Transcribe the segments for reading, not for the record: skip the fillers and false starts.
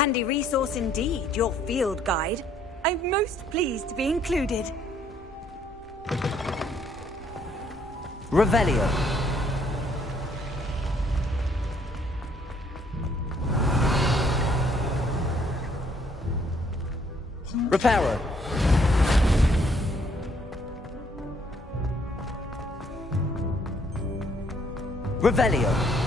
Handy resource indeed, your field guide. I'm most pleased to be included. Revelio. Reparo. Revelio.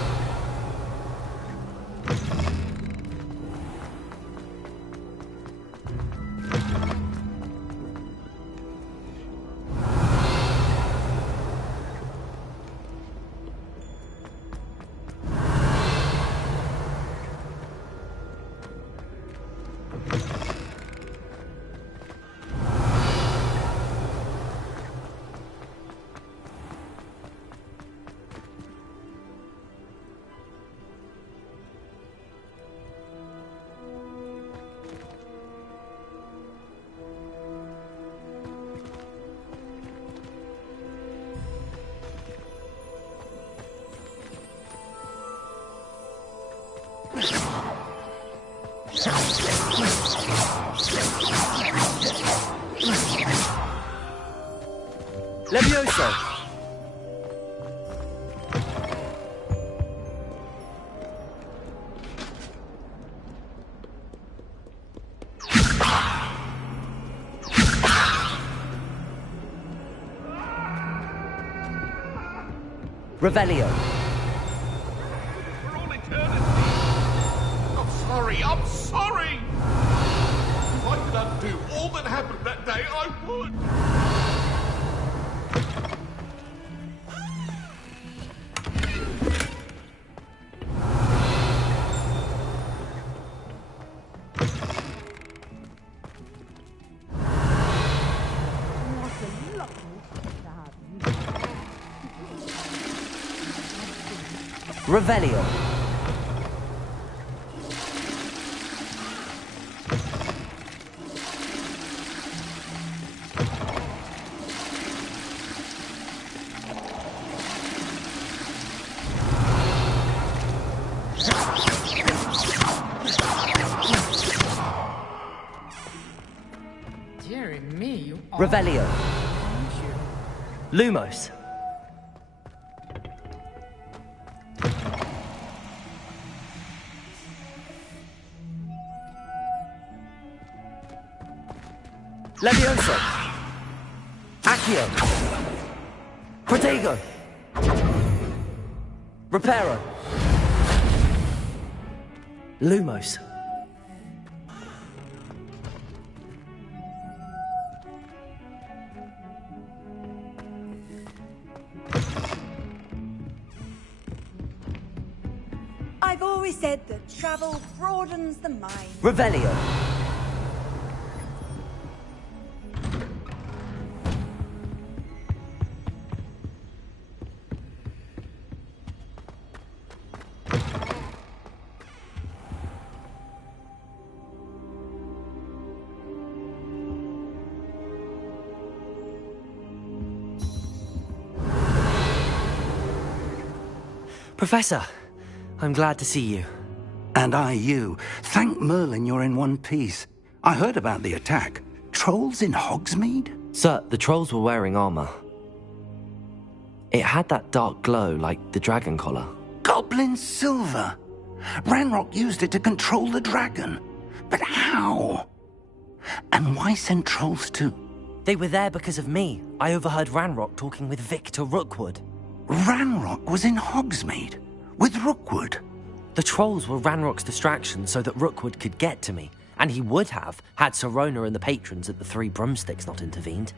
Levioso. Revelio. For all eternity. I'm sorry. If I could undo all that happened that day, I would. Revelio. Dear me, you are... Revelio. Lumos. Levioso. Accio. Protego. Reparo. Lumos. I've always said that travel broadens the mind. Revelio. Professor, I'm glad to see you. And I you. Thank Merlin you're in one piece. I heard about the attack. Trolls in Hogsmeade? Sir, the trolls were wearing armor. It had that dark glow like the dragon collar. Goblin silver! Ranrock used it to control the dragon. But how? And why send trolls too? They were there because of me. I overheard Ranrock talking with Victor Rookwood. Ranrock was in Hogsmeade? With Rookwood? The trolls were Ranrock's distraction so that Rookwood could get to me. And he would have, had Sirona and the patrons at the Three Broomsticks not intervened.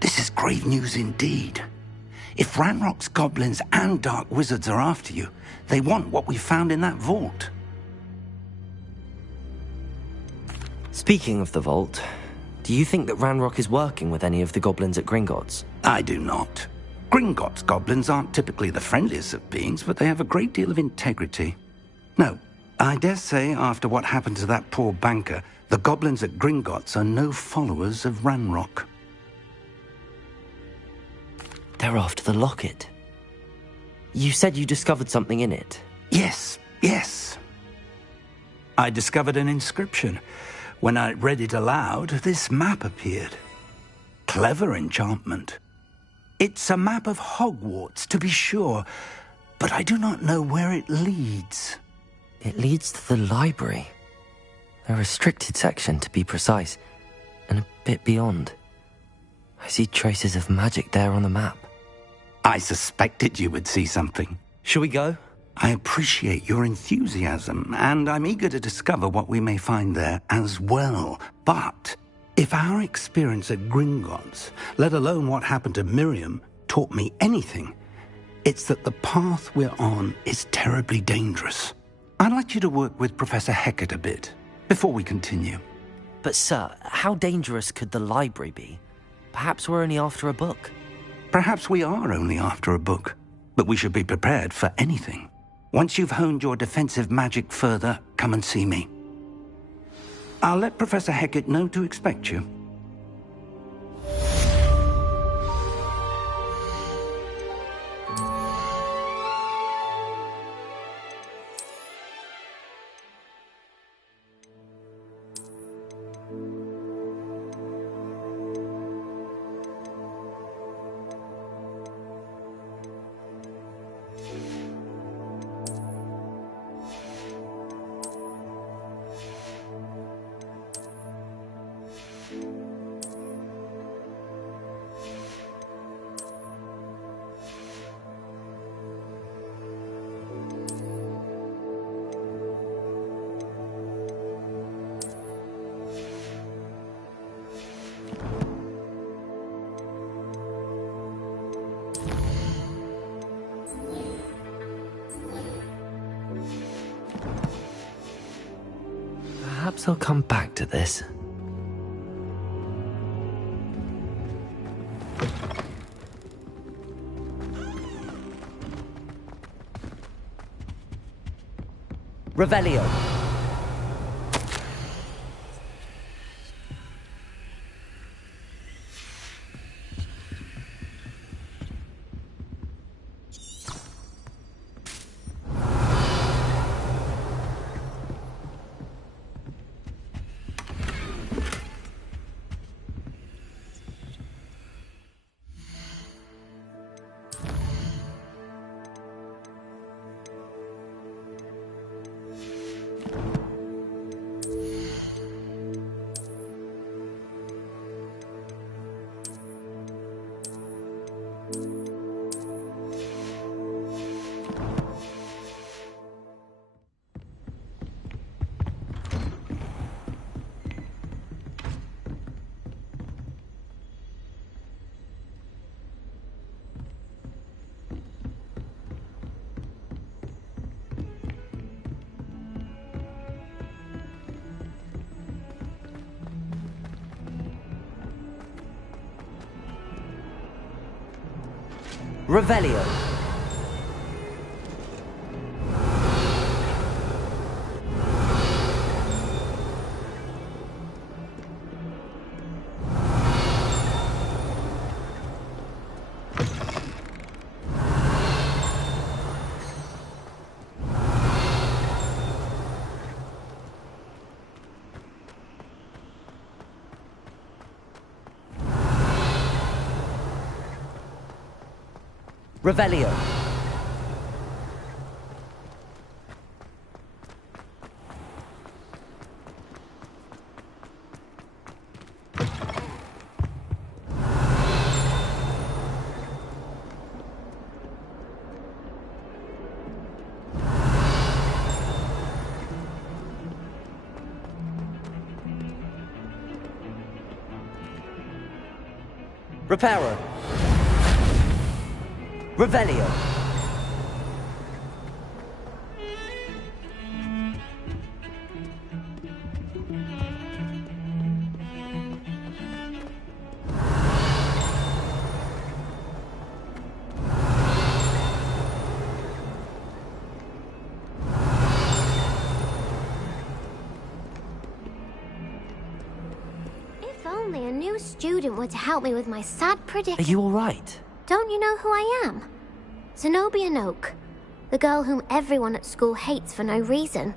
This is great news indeed. If Ranrock's goblins and dark wizards are after you, they want what we found in that vault. Speaking of the vault, do you think that Ranrock is working with any of the goblins at Gringotts? I do not. Gringotts goblins aren't typically the friendliest of beings, but they have a great deal of integrity. No, I dare say after what happened to that poor banker, the goblins at Gringotts are no followers of Ranrock. They're after the locket. You said you discovered something in it. Yes. I discovered an inscription. When I read it aloud, this map appeared. Clever enchantment. It's a map of Hogwarts, to be sure, but I do not know where it leads. It leads to the library. A restricted section, to be precise, and a bit beyond. I see traces of magic there on the map. I suspected you would see something. Shall we go? I appreciate your enthusiasm, and I'm eager to discover what we may find there as well. But if our experience at Gringotts, let alone what happened to Miriam, taught me anything, it's that the path we're on is terribly dangerous. I'd like you to work with Professor Hecat a bit before we continue. But sir, how dangerous could the library be? Perhaps we're only after a book. Perhaps we are only after a book, but we should be prepared for anything. Once you've honed your defensive magic further, come and see me. I'll let Professor Hecat know to expect you. Perhaps I'll come back to this. Revelio. Revelio. Revelio. Reparo. Revelio. If only a new student were to help me with my sad prediction. Are you all right? Don't you know who I am? Zenobia Noak, the girl whom everyone at school hates for no reason.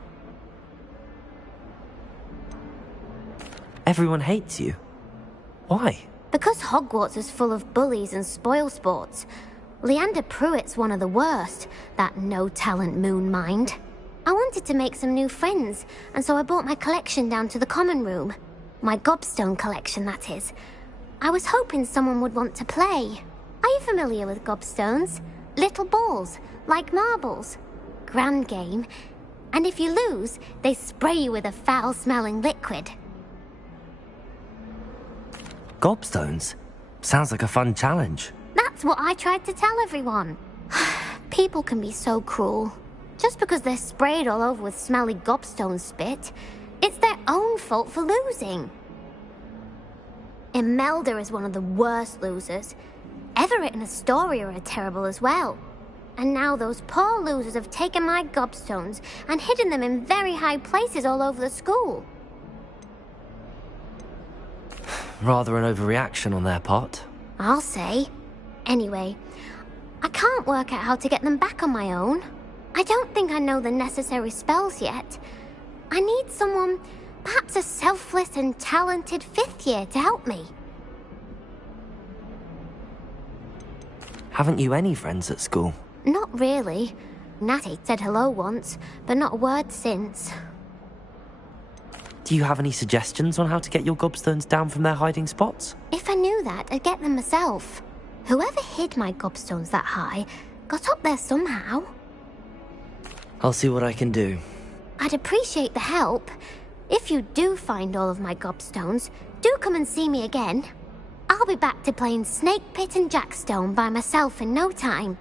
Everyone hates you. Why? Because Hogwarts is full of bullies and spoilsports. Leander Pruitt's one of the worst, that no-talent moon mind. I wanted to make some new friends, and so I brought my collection down to the common room. My gobstone collection, that is. I was hoping someone would want to play. Are you familiar with gobstones? Little balls, like marbles. Grand game. And if you lose, they spray you with a foul-smelling liquid. Gobstones? Sounds like a fun challenge. That's what I tried to tell everyone. People can be so cruel. Just because they're sprayed all over with smelly gobstone spit, it's their own fault for losing. Imelda is one of the worst losers. Everett and Astoria are terrible as well. And now those poor losers have taken my gobstones and hidden them in very high places all over the school. Rather an overreaction on their part. I'll say. Anyway, I can't work out how to get them back on my own. I don't think I know the necessary spells yet. I need someone, perhaps a selfless and talented fifth year to help me. Haven't you any friends at school? Not really. Natty said hello once, but not a word since. Do you have any suggestions on how to get your gobstones down from their hiding spots? If I knew that, I'd get them myself. Whoever hid my gobstones that high got up there somehow. I'll see what I can do. I'd appreciate the help. If you do find all of my gobstones, do come and see me again. I'll be back to playing Snake Pit and Jackstone by myself in no time.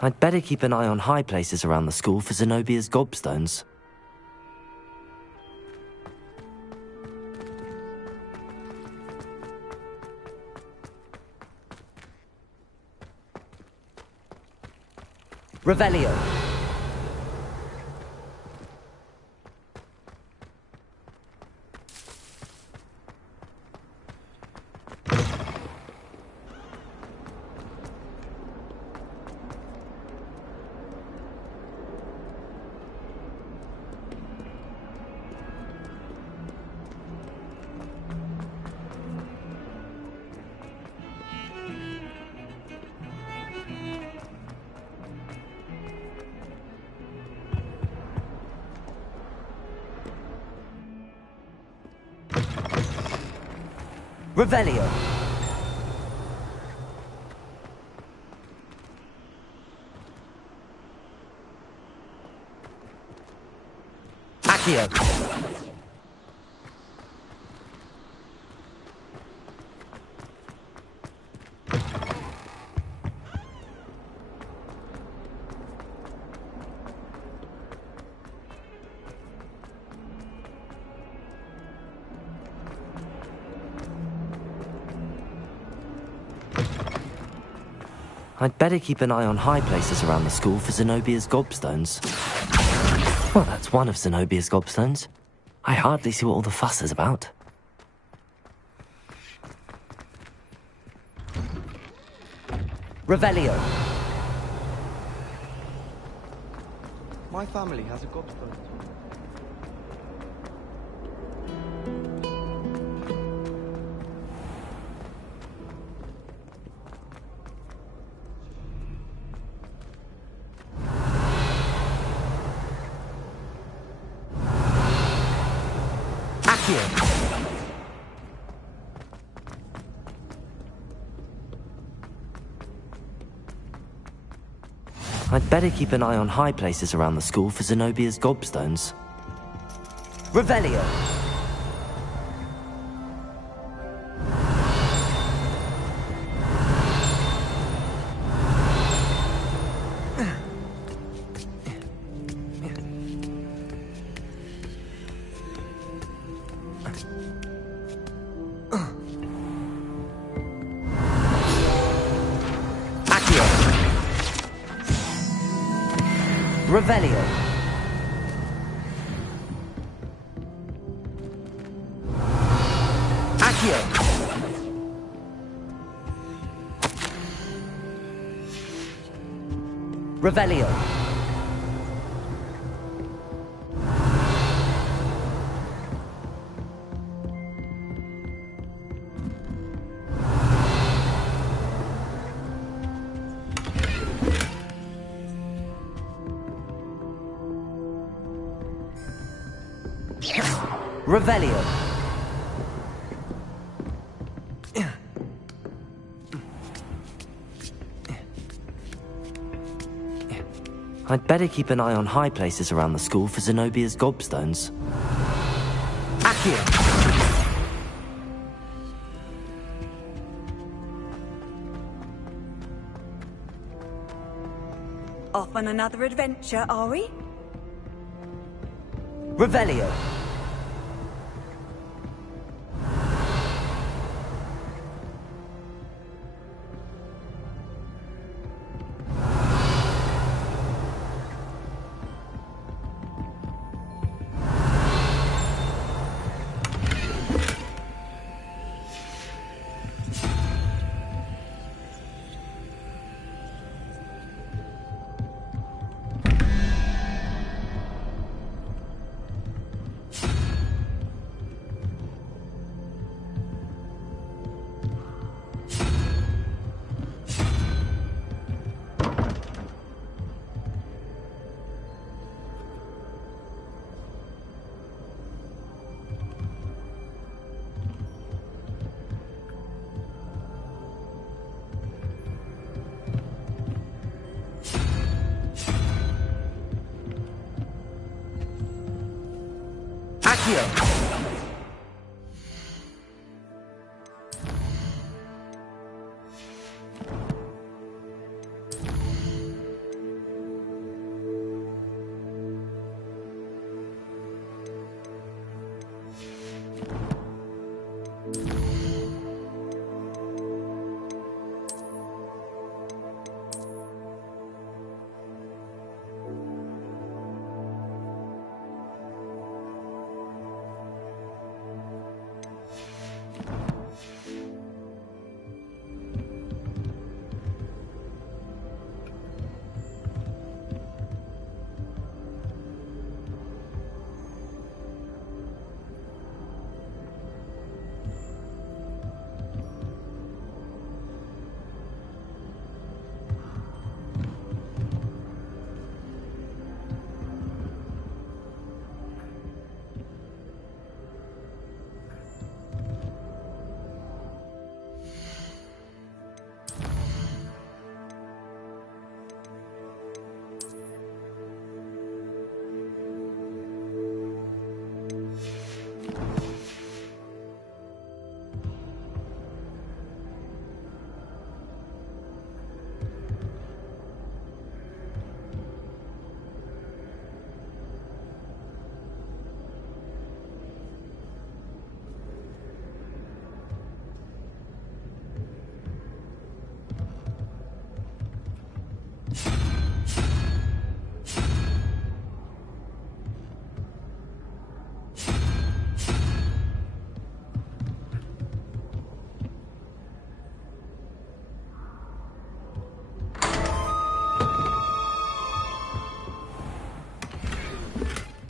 I'd better keep an eye on high places around the school for Zenobia's gobstones. Revelio. Revelio. Accio. I'd better keep an eye on high places around the school for Zenobia's gobstones. Well, that's one of Zenobia's gobstones. I hardly see what all the fuss is about. Revelio. My family has a gobstone. I'd better keep an eye on high places around the school for Zenobia's gobstones. Revelio. Revelio. Accio. Revelio. Revelio. I'd better keep an eye on high places around the school for Zenobia's gobstones. Accio. Off on another adventure, are we? Revelio. Accio.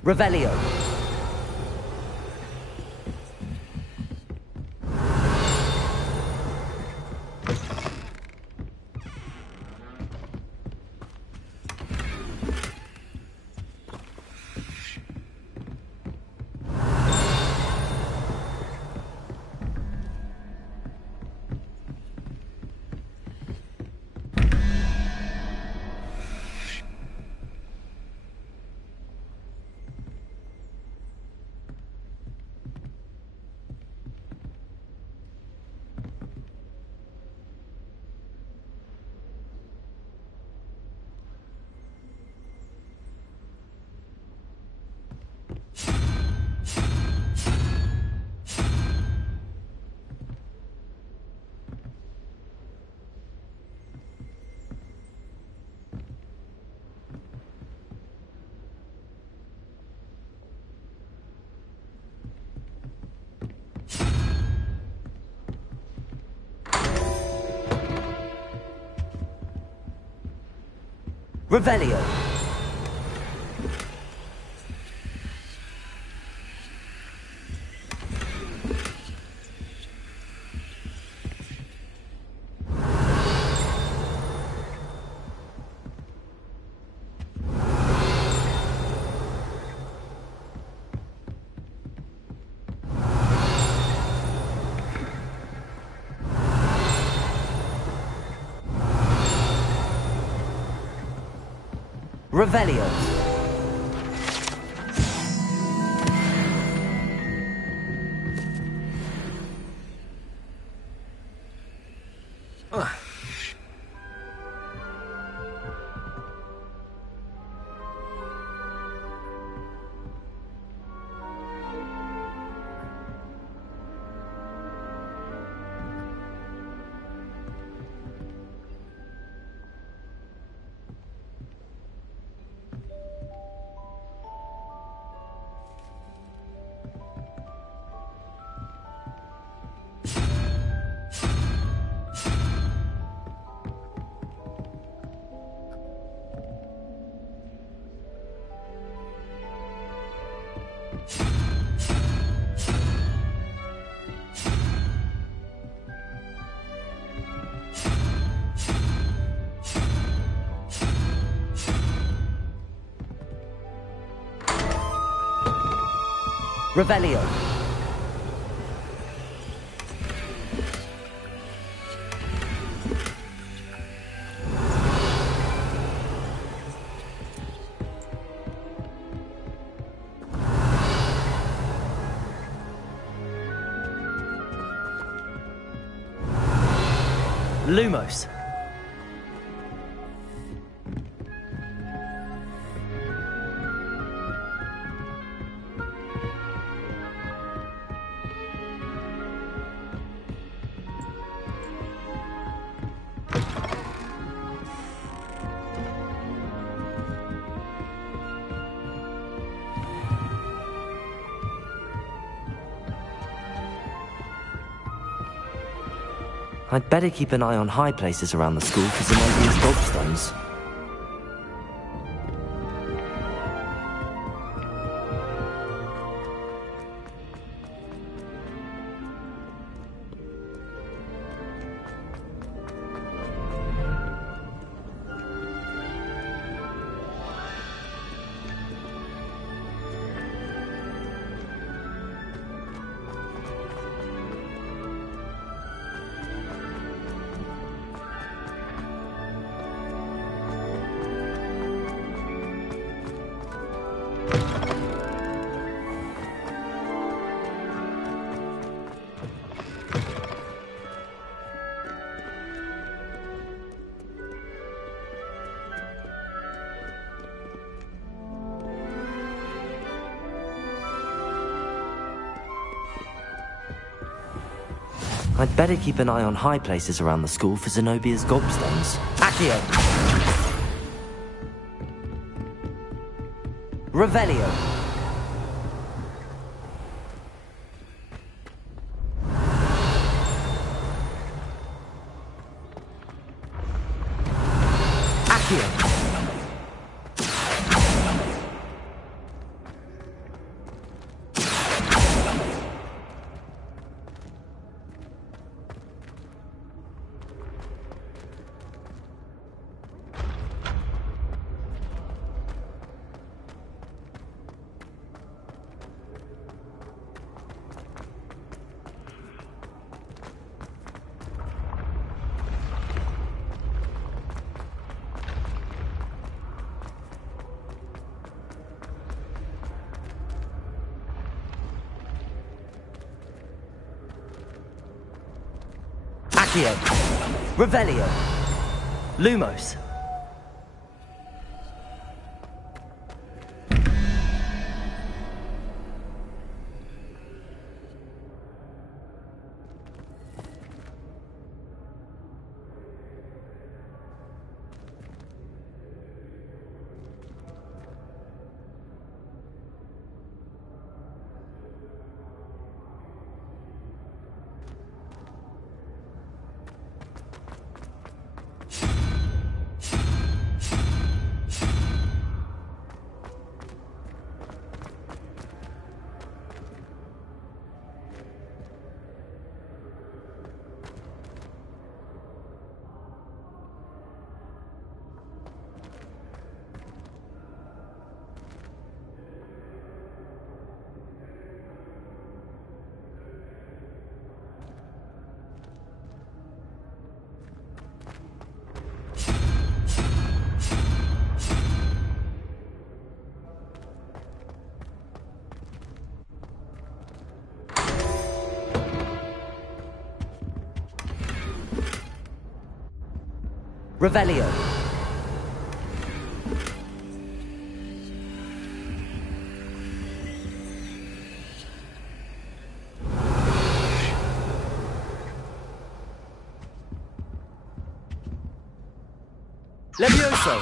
Revelio. Revelio. Revelio. Revelio. Lumos. I'd better keep an eye on high places around the school for Zenobia gobstones. I'd better keep an eye on high places around the school for Zenobia's gobstones. Accio! Revelio! Accio! Accio! Revelio! Lumos! Revelio. Levioso.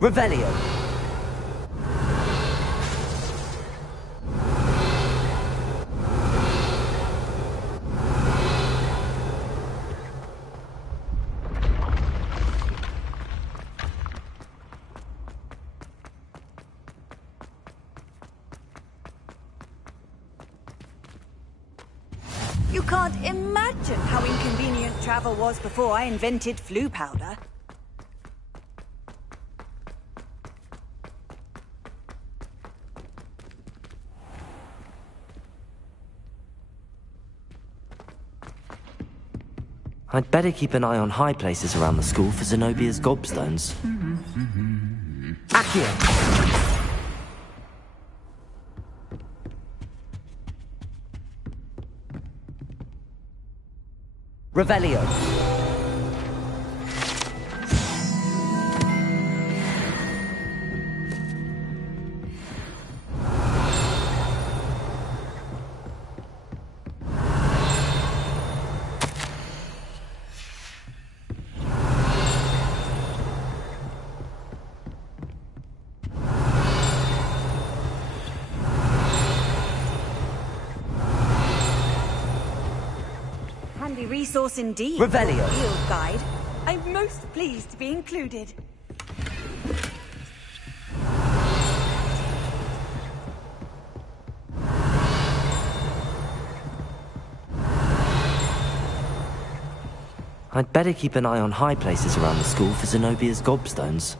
Revelio. You can't imagine how inconvenient travel was before I invented flu powder. I'd better keep an eye on high places around the school for Zenobia's gobstones. Accio! Revelio. Handy resource indeed. Revelio. Your field guide. I'm most pleased to be included. I'd better keep an eye on high places around the school for Zenobia's gobstones.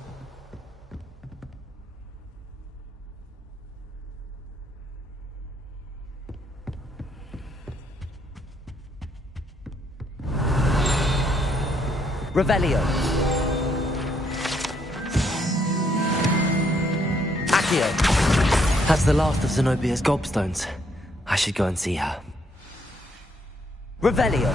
Revelio. Accio. That's the last of Zenobia's gobstones. I should go and see her. Revelio.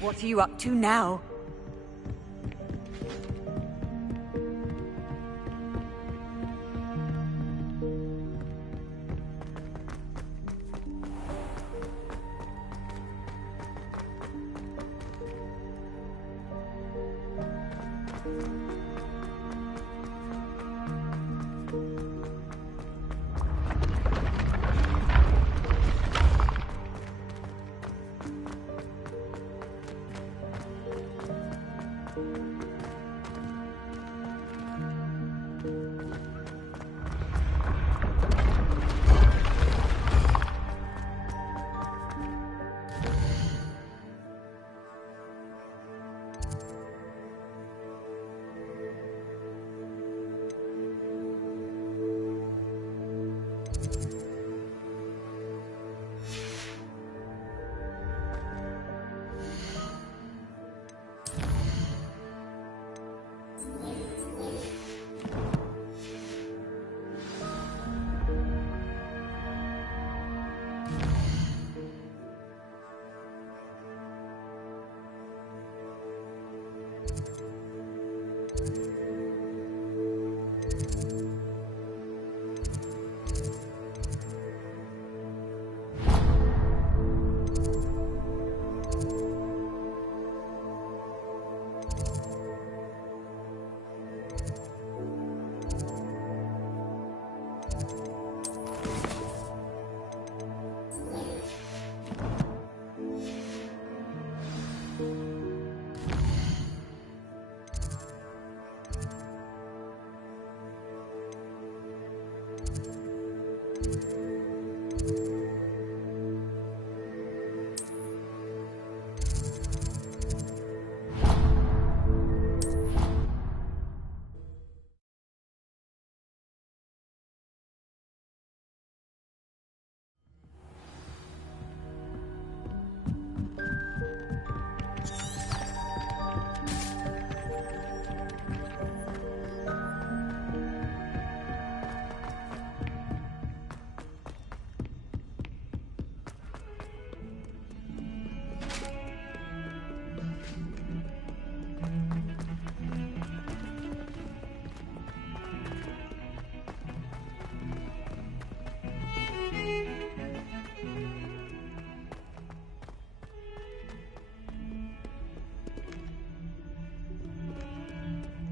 What are you up to now?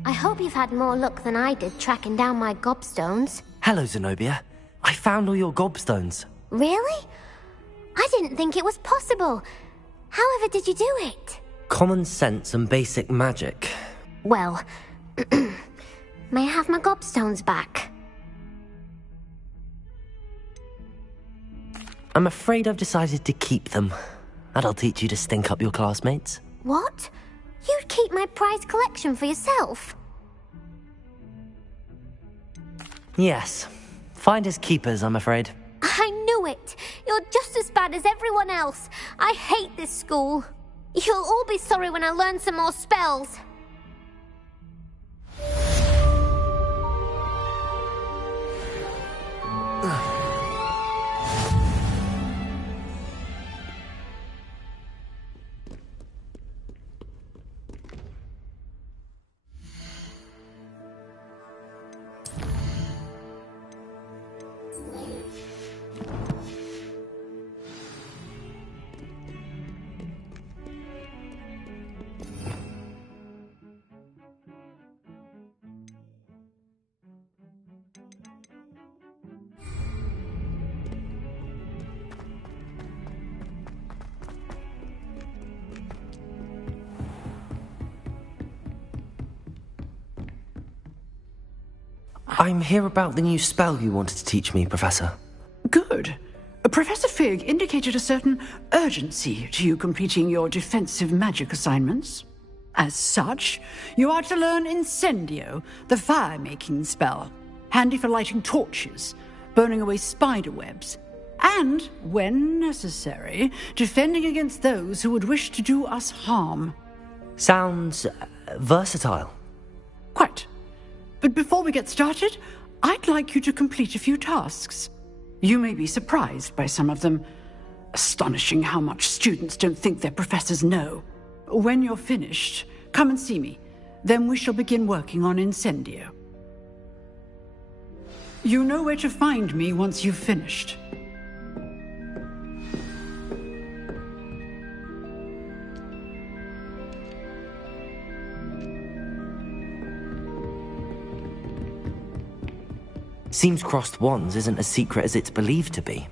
I hope you've had more luck than I did tracking down my gobstones. Hello, Zenobia. I found all your gobstones. Really? I didn't think it was possible. However did you do it? Common sense and basic magic. Well, may I have my gobstones back? I'm afraid I've decided to keep them. That'll teach you to stink up your classmates. What? You'd keep my prized collection for yourself? Yes. Finders keepers, I'm afraid. I knew it! You're just as bad as everyone else. I hate this school. You'll all be sorry when I learn some more spells. I'm here about the new spell you wanted to teach me, Professor. Good. Professor Fig indicated a certain urgency to you completing your defensive magic assignments. As such, you are to learn Incendio, the fire-making spell, handy for lighting torches, burning away spider webs, and, when necessary, defending against those who would wish to do us harm. Sounds versatile. Quite. But before we get started, I'd like you to complete a few tasks. You may be surprised by some of them. Astonishing how much students don't think their professors know. When you're finished, come and see me. Then we shall begin working on Incendio. You know where to find me once you've finished. Seems crossed wands isn't as secret as it's believed to be.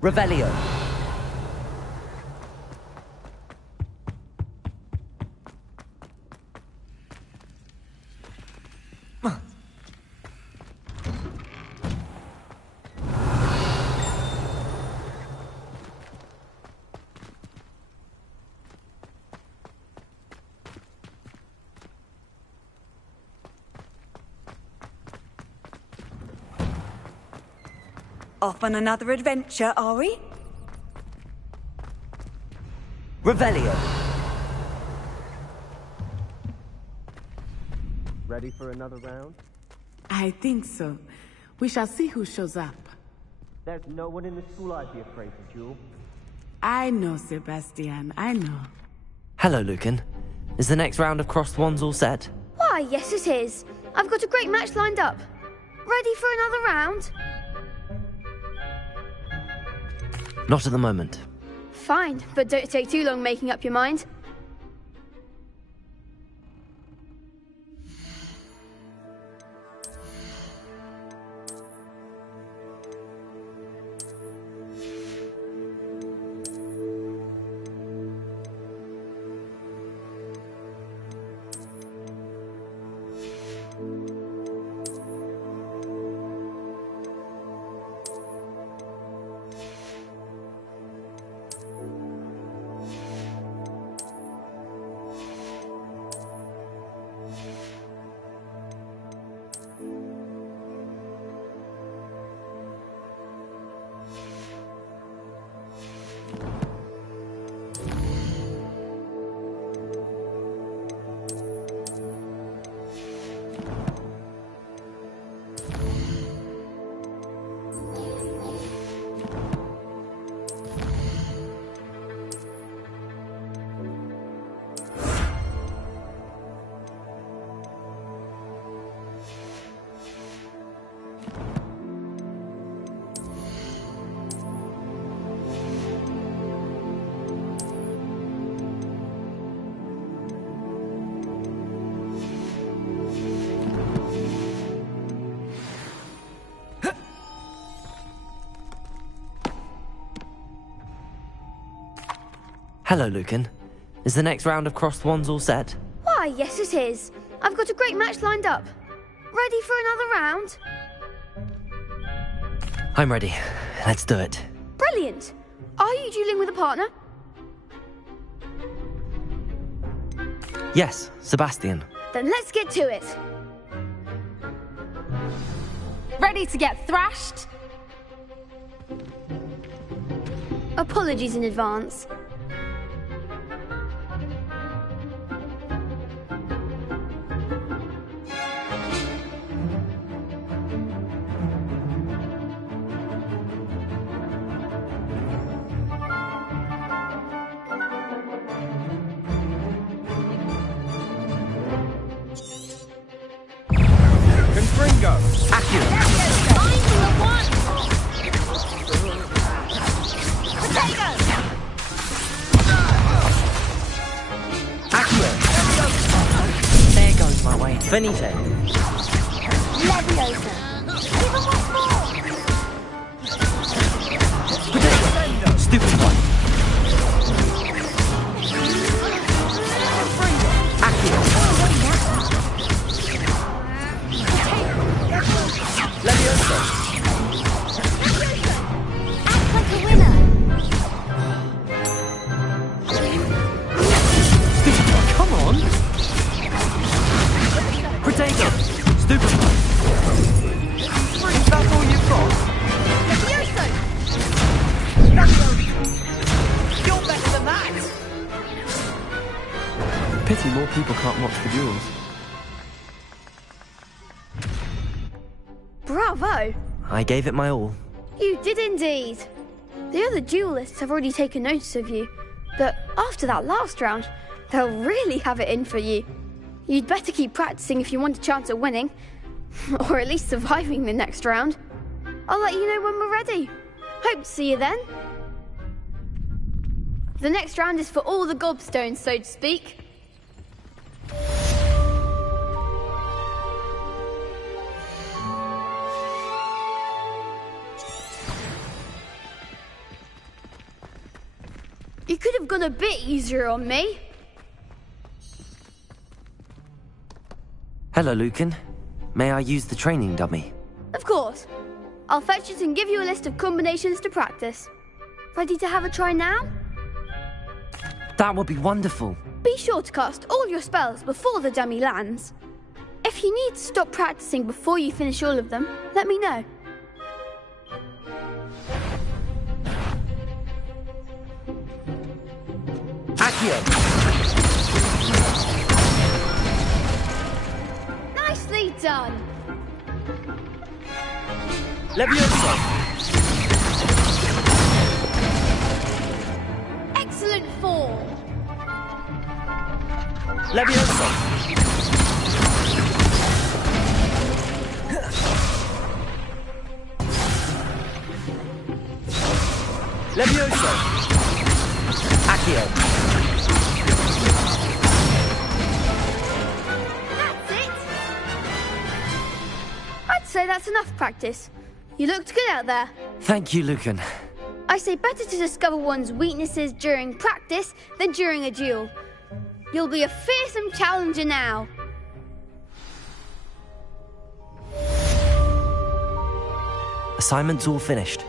Revelio. Off on another adventure, are we? Revelio. Ready for another round? I think so. We shall see who shows up. There's no one in the school I'd be afraid of, Jewel. I know, Sebastian, I know. Hello, Lucan. Is the next round of crossed wands all set? Why, yes it is. I've got a great match lined up. Ready for another round? Not at the moment. Fine, but don't take too long making up your mind. Hello, Lucan. Is the next round of crossed wands all set? Why, yes it is. I've got a great match lined up. Ready for another round? I'm ready. Let's do it. Brilliant. Are you dueling with a partner? Yes, Sebastian. Then let's get to it. Ready to get thrashed? Apologies in advance. Gringo! Accurate! Finding the one! Potato! Accurate! There goes my way. Finite. Leviosa. Even what's more? Potato! Stupid one. Accurate! Leviosa! Act like a winner. Stupid one, come on! Potato! Stupid one! Is that all you've got? You're better than that! Pity more people can't watch the duels. Bravo! I gave it my all. You did indeed. The other duelists have already taken notice of you, but after that last round, they'll really have it in for you. You'd better keep practicing if you want a chance at winning, or at least surviving the next round. I'll let you know when we're ready. Hope to see you then. The next round is for all the gobstones, so to speak. You could have gone a bit easier on me. Hello, Lucan. May I use the training dummy? Of course. I'll fetch it and give you a list of combinations to practice. Ready to have a try now? That would be wonderful. Be sure to cast all your spells before the dummy lands. If you need to stop practicing before you finish all of them, let me know. Accio! Nicely done. Leviosa! Excellent form. Leviosa! Leviosa! Accio! That's it. I'd say that's enough practice. You looked good out there. Thank you, Lucan. I say better to discover one's weaknesses during practice than during a duel. You'll be a fearsome challenger now. Assignment's all finished.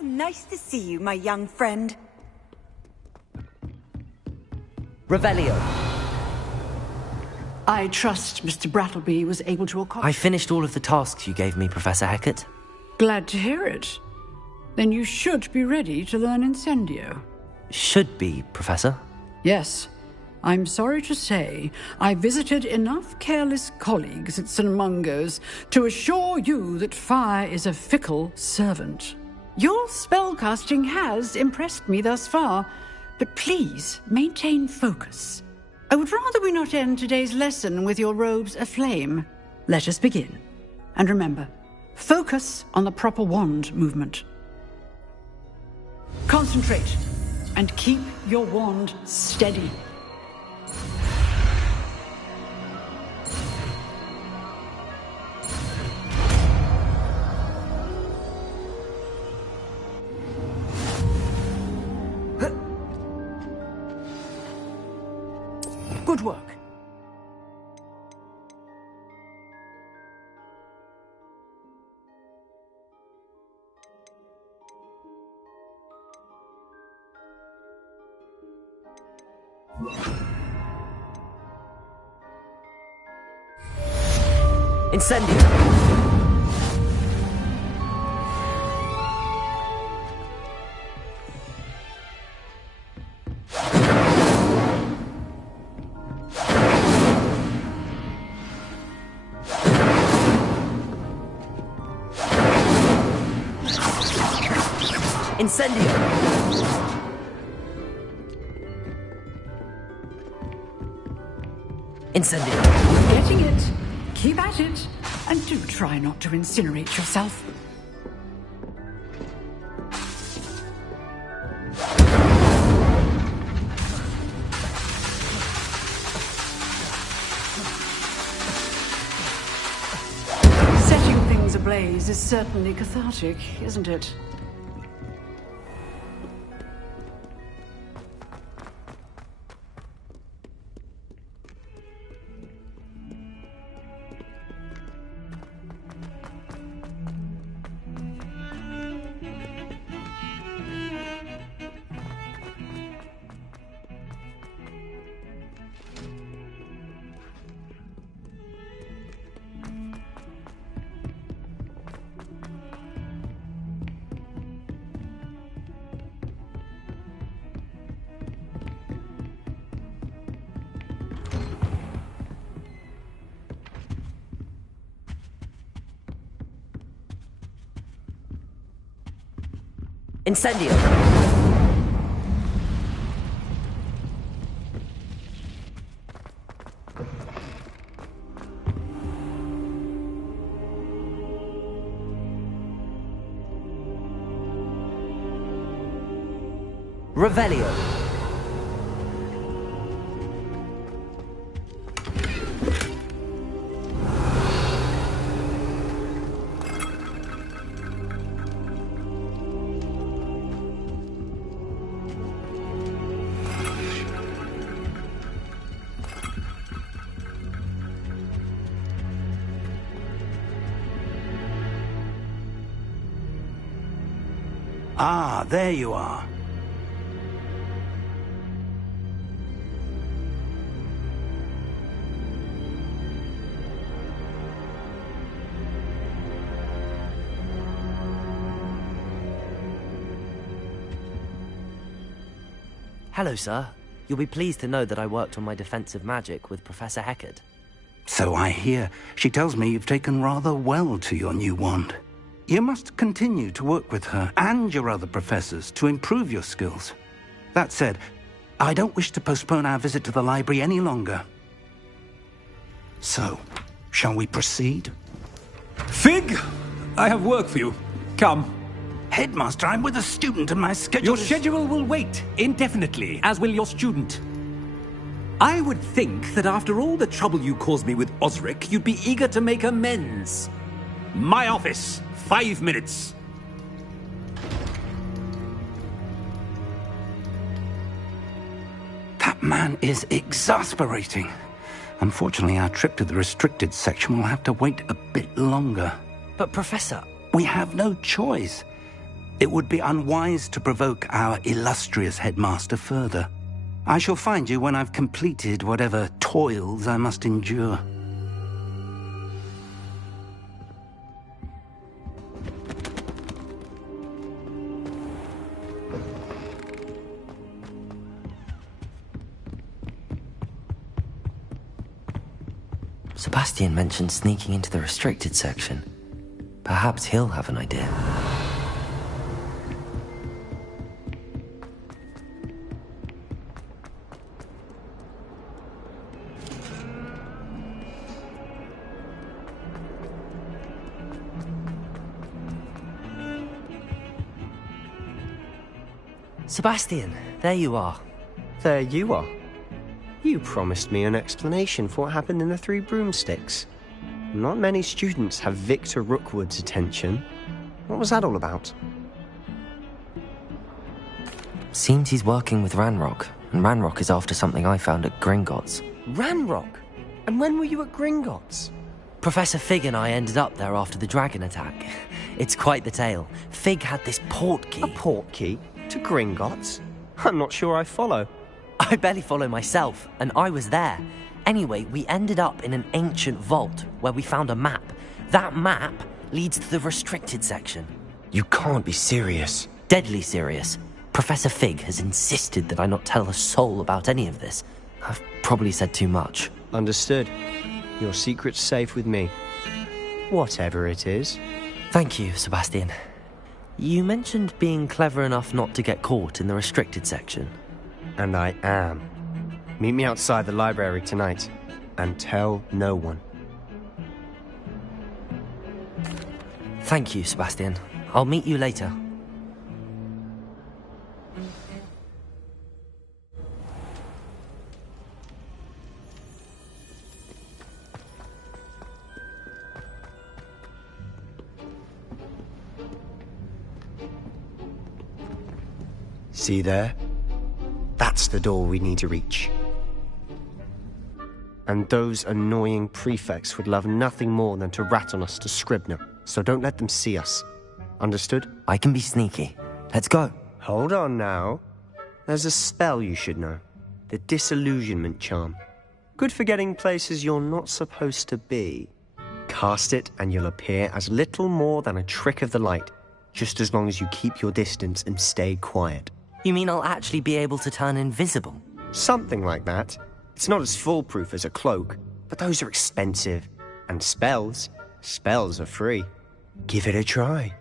How nice to see you, my young friend. Revelio. I trust Mr. Brattleby was able to accomplish... I finished all of the tasks you gave me, Professor Hecat. Glad to hear it. Then you should be ready to learn Incendio. Should be, Professor. Yes. I'm sorry to say, I visited enough careless colleagues at St. Mungo's to assure you that fire is a fickle servant. Your spellcasting has impressed me thus far, but please maintain focus. I would rather we not end today's lesson with your robes aflame. Let us begin. And remember, focus on the proper wand movement. Concentrate, and keep your wand steady. Good work. Incendio! Incendio! Incendio! Getting it. Keep at it. And do try not to incinerate yourself. Setting things ablaze is certainly cathartic, isn't it? Incendio! Revelio! Ah, there you are. Hello, sir. You'll be pleased to know that I worked on my defensive magic with Professor Hecat. So I hear. She tells me you've taken rather well to your new wand. You must continue to work with her and your other professors to improve your skills. That said, I don't wish to postpone our visit to the library any longer. So, shall we proceed? Fig! I have work for you. Come. Headmaster, I'm with a student and my schedule Your schedule will wait indefinitely, as will your student. I would think that after all the trouble you caused me with Osric, you'd be eager to make amends. My office. 5 minutes. That man is exasperating. Unfortunately, our trip to the restricted section will have to wait a bit longer. But, Professor... We have no choice. It would be unwise to provoke our illustrious headmaster further. I shall find you when I've completed whatever toils I must endure. Sebastian mentioned sneaking into the restricted section. Perhaps he'll have an idea. Sebastian, there you are. There you are. You promised me an explanation for what happened in the Three Broomsticks. Not many students have Victor Rookwood's attention. What was that all about? Seems he's working with Ranrock, and Ranrock is after something I found at Gringotts. Ranrock? And when were you at Gringotts? Professor Fig and I ended up there after the dragon attack. It's quite the tale. Fig had this port key. A port key? To Gringotts? I'm not sure I follow. I barely follow myself, and I was there. Anyway, we ended up in an ancient vault where we found a map. That map leads to the restricted section. You can't be serious. Deadly serious. Professor Fig has insisted that I not tell a soul about any of this. I've probably said too much. Understood. Your secret's safe with me. Whatever it is. Thank you, Sebastian. You mentioned being clever enough not to get caught in the restricted section. And I am. Meet me outside the library tonight, and tell no one. Thank you, Sebastian. I'll meet you later. See there? That's the door we need to reach. And those annoying prefects would love nothing more than to rat on us to Scribner, so don't let them see us. Understood? I can be sneaky. Let's go. Hold on now. There's a spell you should know. The Disillusionment Charm. Good for getting places you're not supposed to be. Cast it and you'll appear as little more than a trick of the light, just as long as you keep your distance and stay quiet. You mean I'll actually be able to turn invisible? Something like that. It's not as foolproof as a cloak, but those are expensive. And spells are free. Give it a try.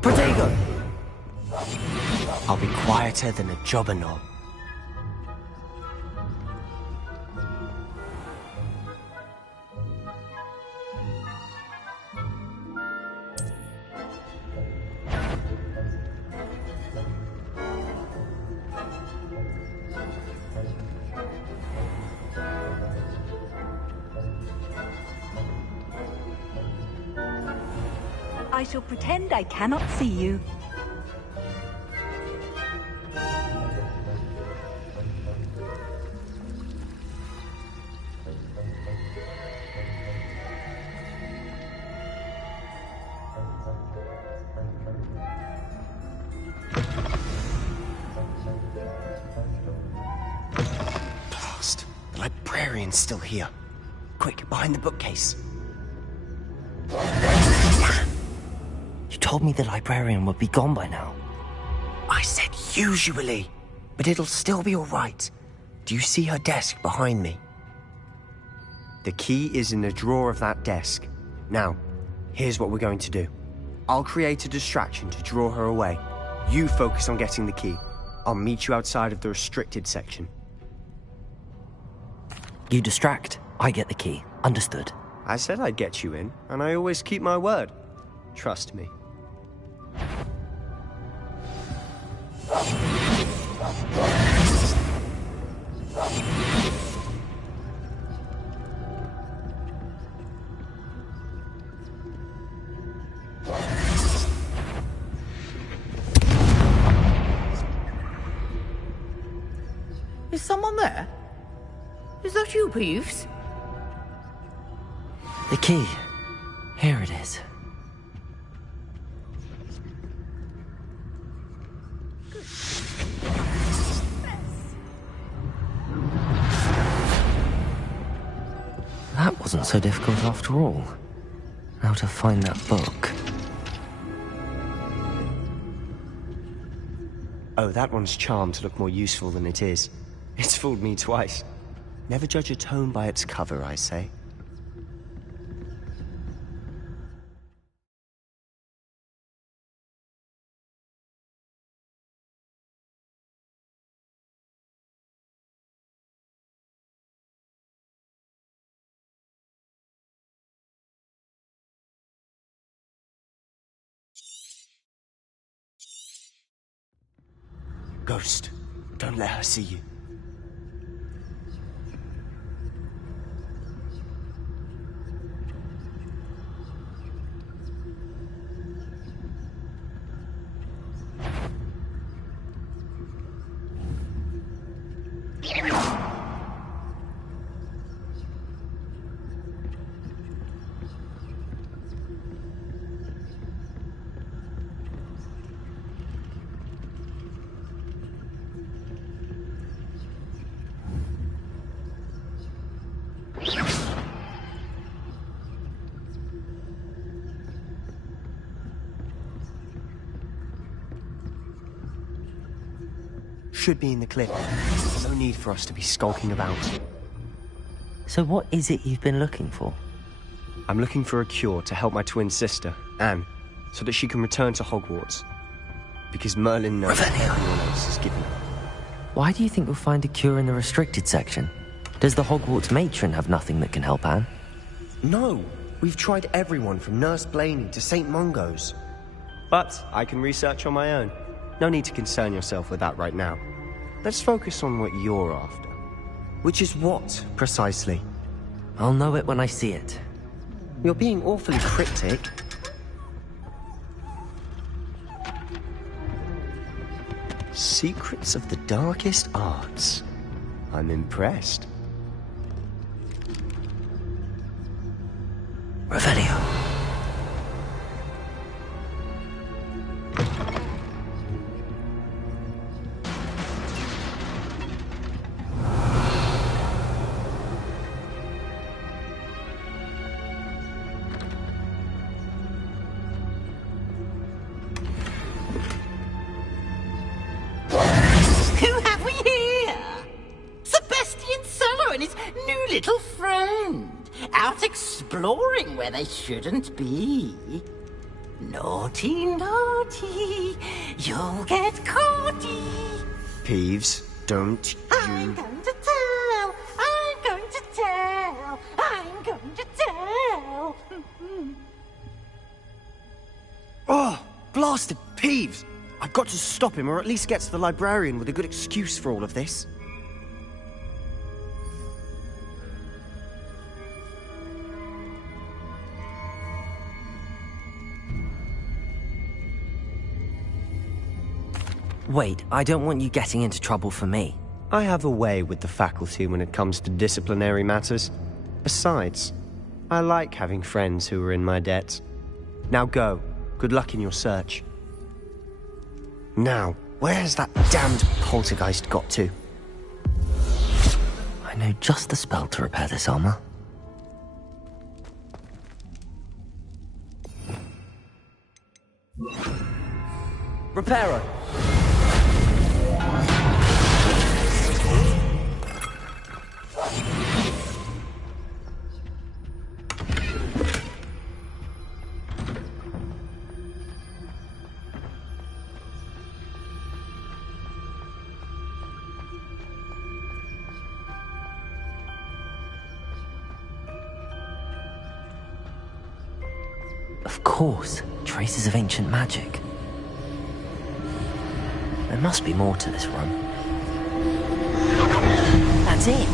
Protego! I'll be quieter than a jobberknoll. I shall pretend I cannot see you. Blast! The librarian's still here. Quick, behind the bookcase. You told me the librarian would be gone by now. I said usually. but it'll still be all right. Do you see her desk behind me? The key is in the drawer of that desk. Now, here's what we're going to do. I'll create a distraction to draw her away. You focus on getting the key. I'll meet you outside of the restricted section. You distract, I get the key. Understood. I said I'd get you in, and I always keep my word. Trust me. Is someone there? Is that you, Peeves? The key. Here it is. That wasn't so difficult after all. How to find that book. Oh, that one's charmed to look more useful than it is. It's fooled me twice. Never judge a tome by its cover, I say. Ghost, don't let her see you. Should be in the cliff. No need for us to be skulking about. So what is it you've been looking for? I'm looking for a cure to help my twin sister, Anne, so that she can return to Hogwarts. Because Merlin knows everyone else is given up. Why do you think we'll find a cure in the restricted section? Does the Hogwarts matron have nothing that can help Anne? No! We've tried everyone from Nurse Blaney to St. Mungo's. But I can research on my own. No need to concern yourself with that right now. Let's focus on what you're after. Which is what, precisely? I'll know it when I see it. You're being awfully cryptic. Secrets of the darkest arts. I'm impressed. Revelio. Exploring where they shouldn't be. Naughty, naughty, you'll get caughty. Peeves, don't you... I'm going to tell, I'm going to tell, I'm going to tell. Oh, blasted Peeves! I've got to stop him, or at least get to the librarian with a good excuse for all of this. Wait, I don't want you getting into trouble for me. I have a way with the faculty when it comes to disciplinary matters. Besides, I like having friends who are in my debt. Now go. Good luck in your search. Now, where's that damned poltergeist got to? I know just the spell to repair this armor. Reparo! Of course, traces of ancient magic. There must be more to this run. That's it!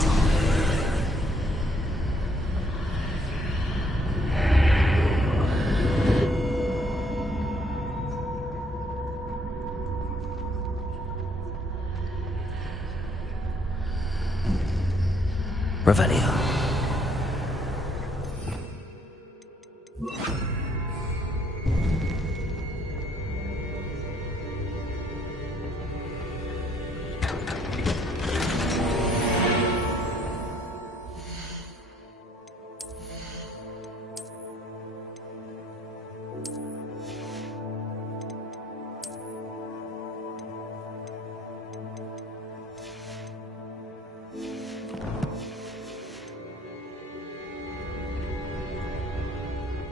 Revelio.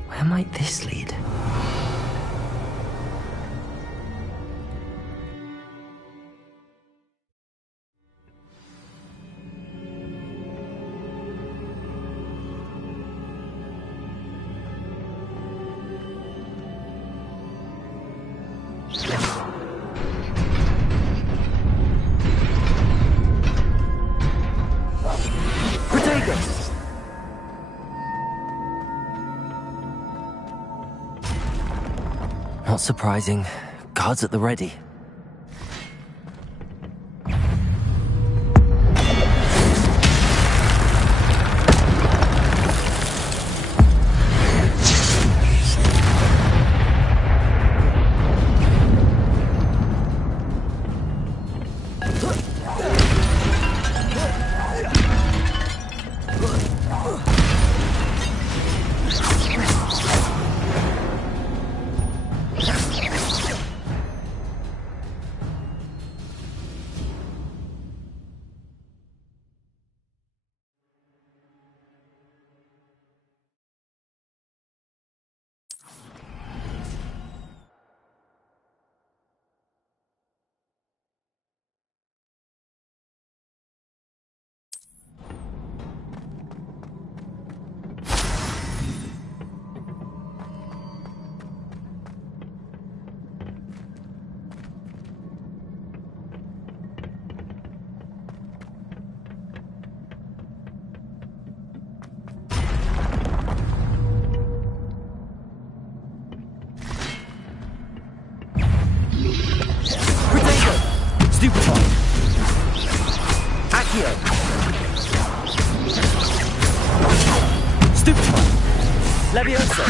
Where might this lead? Not surprising. Guards at the ready. Levioso!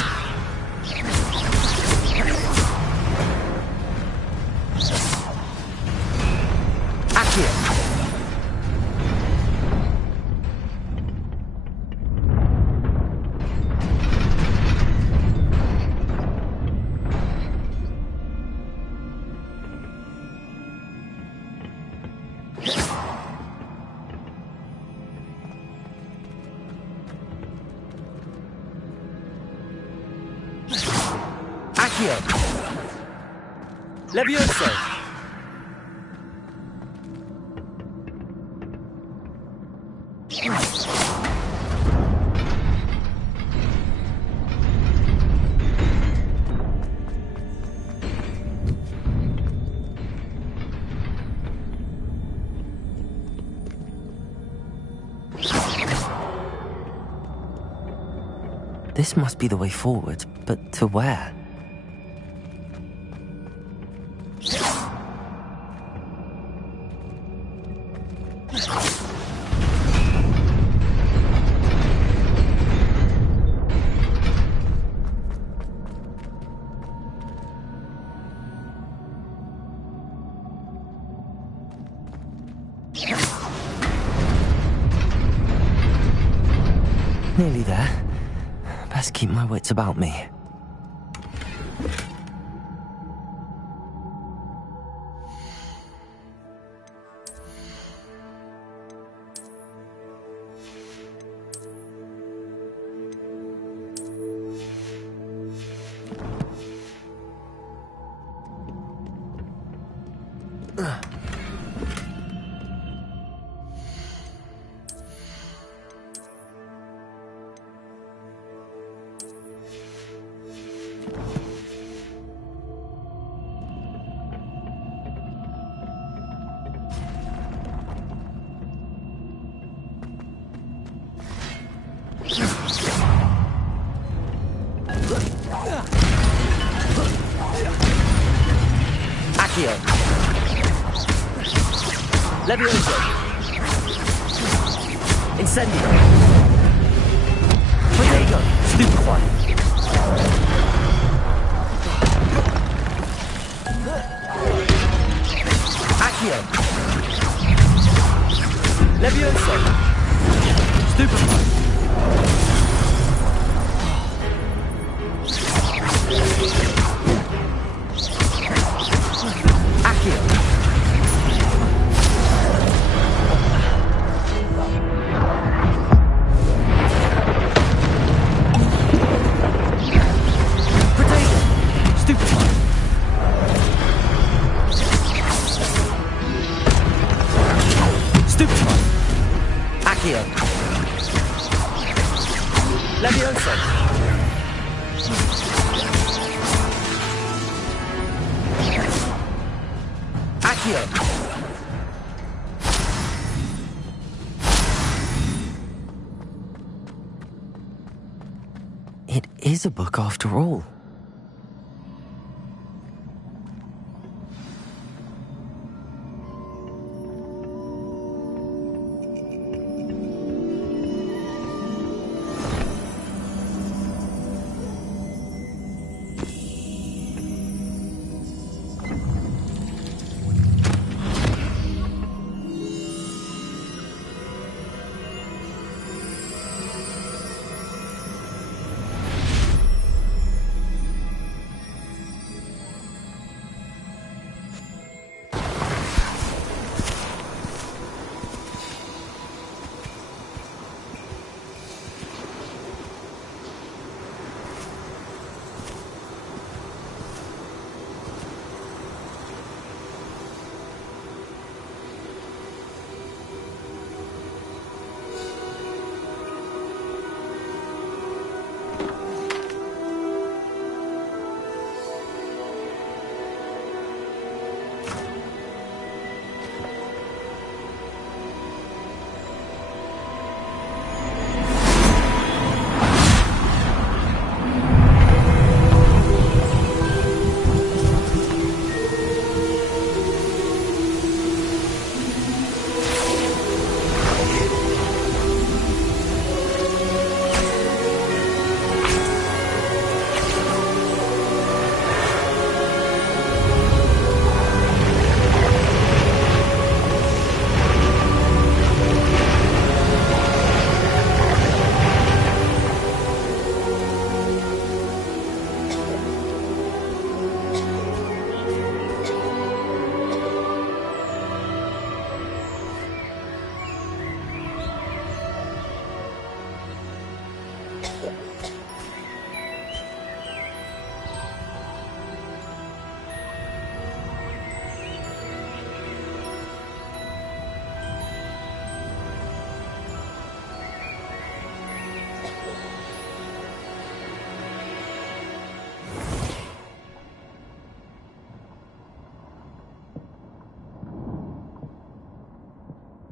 Accio! Levioso! This must be the way forward, but to where? Nearly there. Best keep my wits about me. Accio. Levioso. Incendio. Protego. Stupefy. Accio. Levioso. Stupefy. Accio. Protego. Stupefy. Stupefy. Accio. Levioso. Accio. It is a book after all.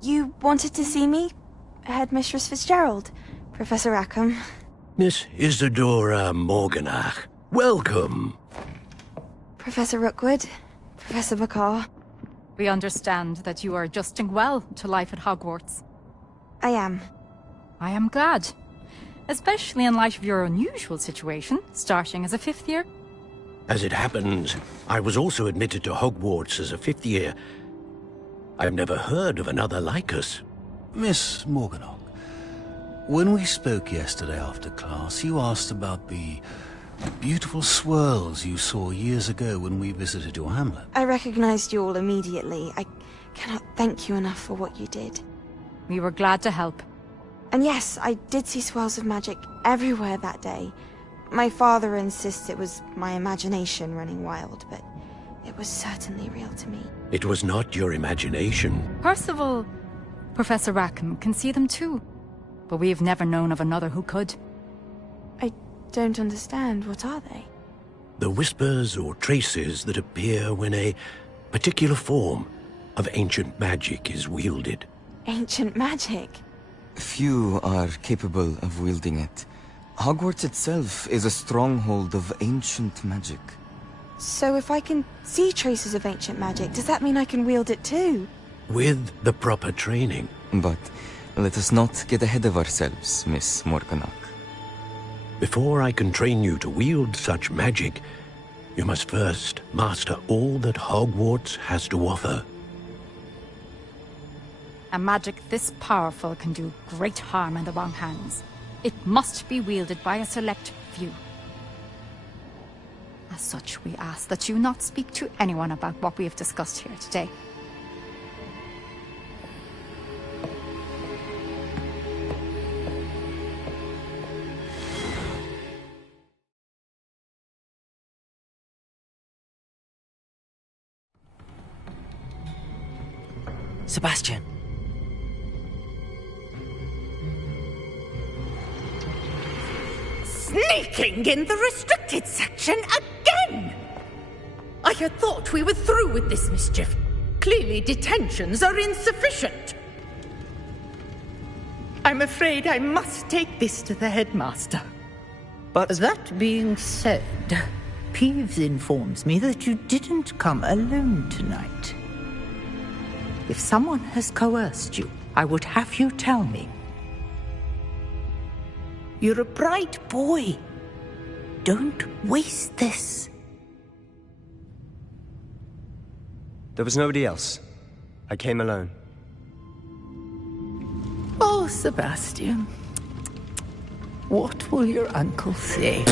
You wanted to see me? Headmistress Fitzgerald, Professor Rackham. Miss Isadora Morganach, welcome. Professor Rookwood, Professor Bakar. We understand that you are adjusting well to life at Hogwarts. I am. I am glad. Especially in light of your unusual situation, starting as a 5th year. As it happens, I was also admitted to Hogwarts as a 5th year. I've never heard of another like us. Miss Morganach, when we spoke yesterday after class, you asked about the beautiful swirls you saw years ago when we visited your hamlet. I recognized you all immediately. I cannot thank you enough for what you did. We were glad to help. And yes, I did see swirls of magic everywhere that day. My father insists it was my imagination running wild, but it was certainly real to me. It was not your imagination. Percival, Professor Rackham can see them too. But we have never known of another who could. I don't understand. What are they? The whispers or traces that appear when a particular form of ancient magic is wielded. Ancient magic? Few are capable of wielding it. Hogwarts itself is a stronghold of ancient magic. So if I can see traces of ancient magic, does that mean I can wield it too? With the proper training. But let us not get ahead of ourselves, Miss Morganach. Before I can train you to wield such magic, you must first master all that Hogwarts has to offer. A magic this powerful can do great harm in the wrong hands. It must be wielded by a select few. As such, we ask that you not speak to anyone about what we have discussed here today. Sebastian. Sneaking in the restricted section again! I had thought we were through with this mischief. Clearly detentions are insufficient. I'm afraid I must take this to the headmaster. But that being said, Peeves informs me that you didn't come alone tonight. If someone has coerced you, I would have you tell me. You're a bright boy. Don't waste this. There was nobody else. I came alone. Oh, Sebastian. What will your uncle say?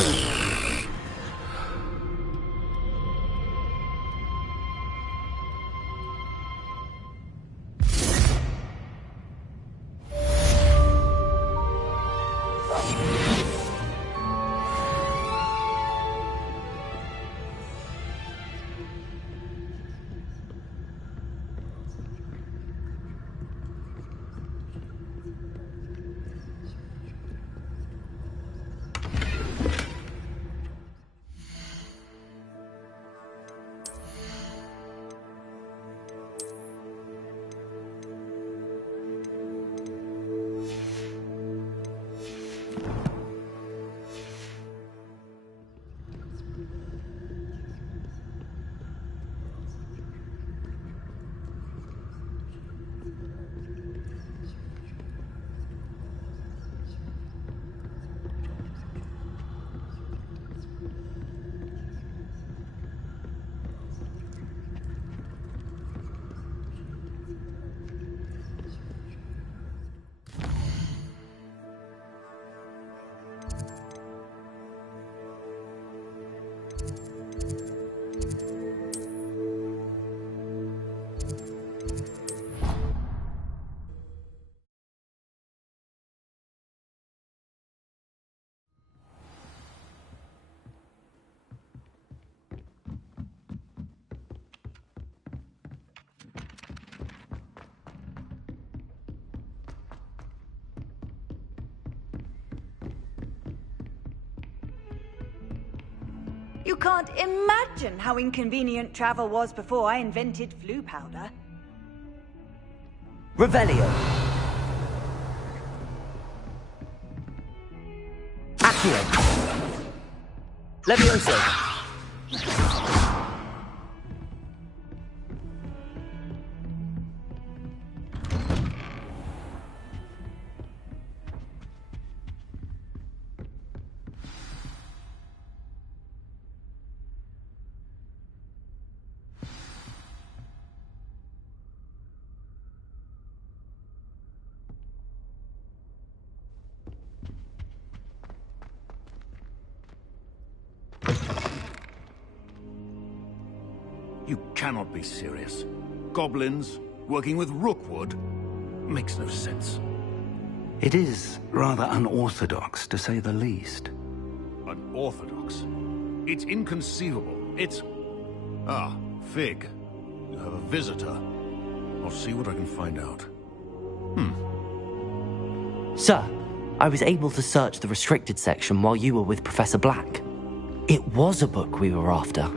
You can't imagine how inconvenient travel was before I invented flu powder. Revelio. Accio. Levioso. You cannot be serious. Goblins working with Rookwood makes no sense. It is rather unorthodox, to say the least. Unorthodox? It's inconceivable. It's... Ah, Fig. You have a visitor. I'll see what I can find out. Sir, I was able to search the restricted section while you were with Professor Black. It was a book we were after.